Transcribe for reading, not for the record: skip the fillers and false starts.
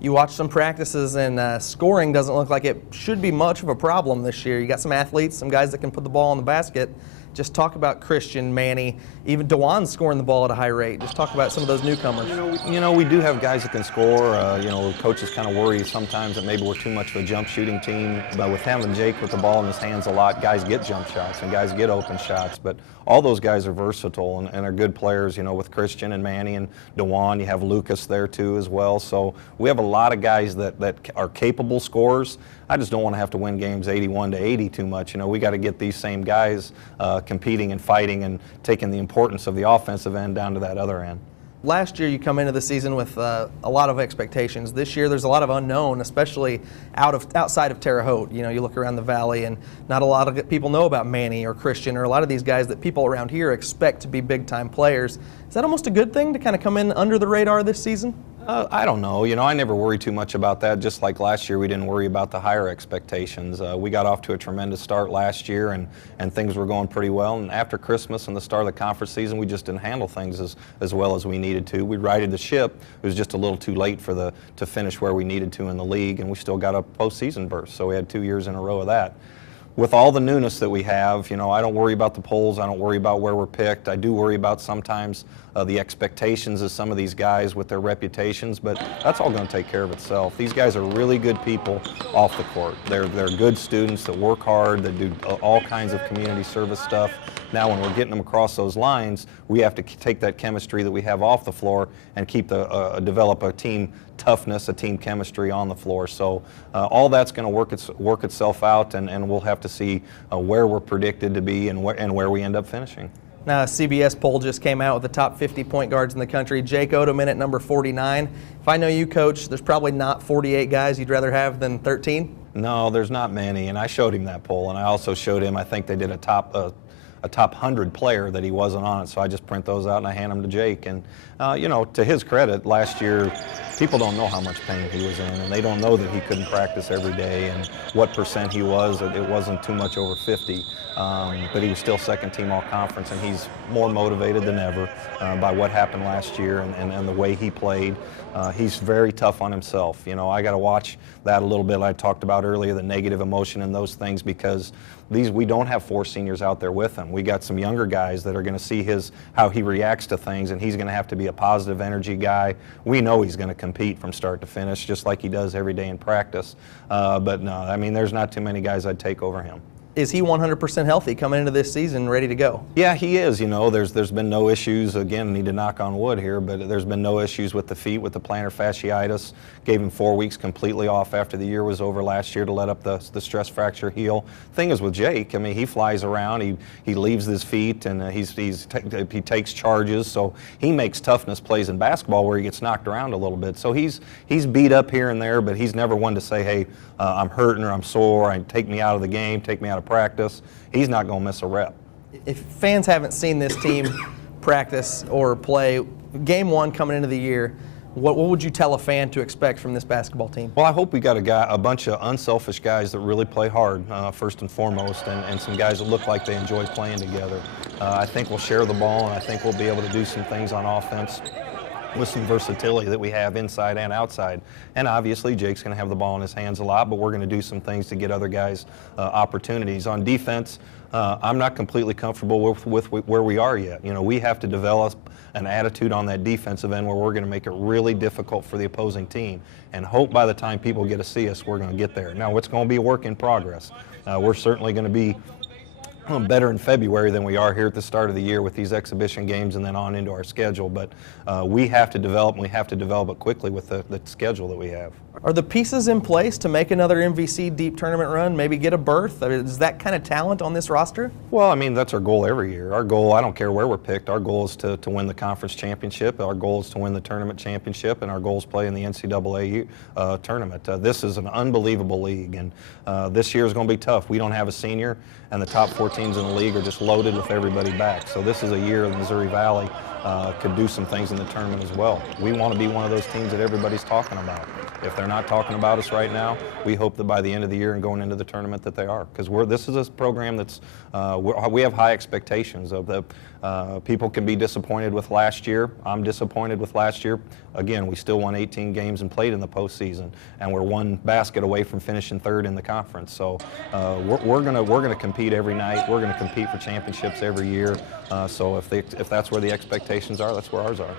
You watch some practices, and scoring doesn't look like it should be much of a problem this year. You got some athletes, some guys that can put the ball in the basket. Just talk about Christian, Manny, even DeJuan's scoring the ball at a high rate. Just talk about some of those newcomers. We do have guys that can score. Coaches kind of worry sometimes that maybe we're too much of a jump shooting team. But with having Jake with the ball in his hands a lot, guys get jump shots and guys get open shots. But all those guys are versatile and are good players, with Christian and Manny and DeJuan. You have Lucas there too as well. So we have a lot of guys that are capable scorers. I just don't want to have to win games 81-80 too much. We got to get these same guys competing and fighting and taking the importance of the offensive end down to that other end. Last year you come into the season with a lot of expectations. This year there's a lot of unknown, especially outside of Terre Haute. You look around the valley and not a lot of people know about Manny or Christian or a lot of these guys that people around here expect to be big-time players. Is that almost a good thing to kind of come in under the radar this season? I don't know. I never worry too much about that. Just like last year, we didn't worry about the higher expectations. We got off to a tremendous start last year, and things were going pretty well. And after Christmas and the start of the conference season, we just didn't handle things as well as we needed to. We righted the ship. It was just a little too late to finish where we needed to in the league, and we still got a postseason berth. So we had 2 years in a row of that. With all the newness that we have, I don't worry about the polls. I don't worry about where we're picked. I do worry about sometimes the expectations of some of these guys with their reputations, but that's all going to take care of itself. These guys are really good people off the court. They're good students that work hard, that do all kinds of community service stuff. Now when we're getting them across those lines, we have to take that chemistry that we have off the floor and develop a team toughness, a team chemistry on the floor. So all that's going to work itself out, and we'll have to see where we're predicted to be and where we end up finishing. Now, a CBS poll just came out with the top 50 point guards in the country. Jake Odom in at number 49. If I know you, Coach, there's probably not 48 guys you'd rather have than 13? No, there's not many, and I showed him that poll, and I also showed him, I think they did a top 100 player that he wasn't on it, so I just print those out and I hand them to Jake. And to his credit, last year people don't know how much pain he was in, and they don't know that he couldn't practice every day and what percent he was. It wasn't too much over 50, but he was still second team all conference, and he's more motivated than ever by what happened last year and the way he played. He's very tough on himself. I got to watch that a little bit. I talked about earlier the negative emotion and those things, because we don't have 4 seniors out there with him. We got some younger guys that are going to see how he reacts to things, and he's going to have to be a positive energy guy. We know he's going to compete from start to finish, just like he does every day in practice. But no, there's not too many guys I'd take over him. Is he 100% healthy coming into this season, ready to go? Yeah, he is. There's been no issues. Again, need to knock on wood here, but there's been no issues with the feet, with the plantar fasciitis. Gave him 4 weeks completely off after the year was over last year to let up the stress fracture heal. Thing is with Jake, he flies around. He leaves his feet, and he takes charges. So he makes toughness plays in basketball where he gets knocked around a little bit. So he's beat up here and there, but he's never one to say, hey, I'm hurting or I'm sore, take me out of the game, take me out of practice. He's not going to miss a rep. If fans haven't seen this team practice or play, game one coming into the year, what would you tell a fan to expect from this basketball team? Well, I hope we got a bunch of unselfish guys that really play hard, first and foremost, and some guys that look like they enjoy playing together. I think we'll share the ball, and I think we'll be able to do some things on offense with some versatility that we have inside and outside. And obviously Jake's going to have the ball in his hands a lot, but we're going to do some things to get other guys opportunities. On defense, I'm not completely comfortable with where we are yet. We have to develop an attitude on that defensive end where we're going to make it really difficult for the opposing team, and hope by the time people get to see us, we're going to get there. Now, it's going to be a work in progress. We're certainly going to be better in February than we are here at the start of the year with these exhibition games and then on into our schedule. But we have to develop, and we have to develop it quickly with the schedule that we have. Are the pieces in place to make another MVC deep tournament run, maybe get a berth? Is that kind of talent on this roster? Well, that's our goal every year. Our goal, I don't care where we're picked, our goal is to win the conference championship, our goal is to win the tournament championship, and our goal is play in the NCAA tournament. This is an unbelievable league, and this year is going to be tough. We don't have a senior, and the top 4 teams in the league are just loaded with everybody back. So this is a year in the Missouri Valley could do some things in the tournament as well. We want to be one of those teams that everybody's talking about. If they're not talking about us right now, we hope that by the end of the year and going into the tournament that they are, because this is a program that's we have high expectations of the. People can be disappointed with last year. I'm disappointed with last year. Again, we still won 18 games and played in the postseason, and we're one basket away from finishing third in the conference. So we're gonna compete every night. We're gonna compete for championships every year. So if that's where the expectations are, that's where ours are.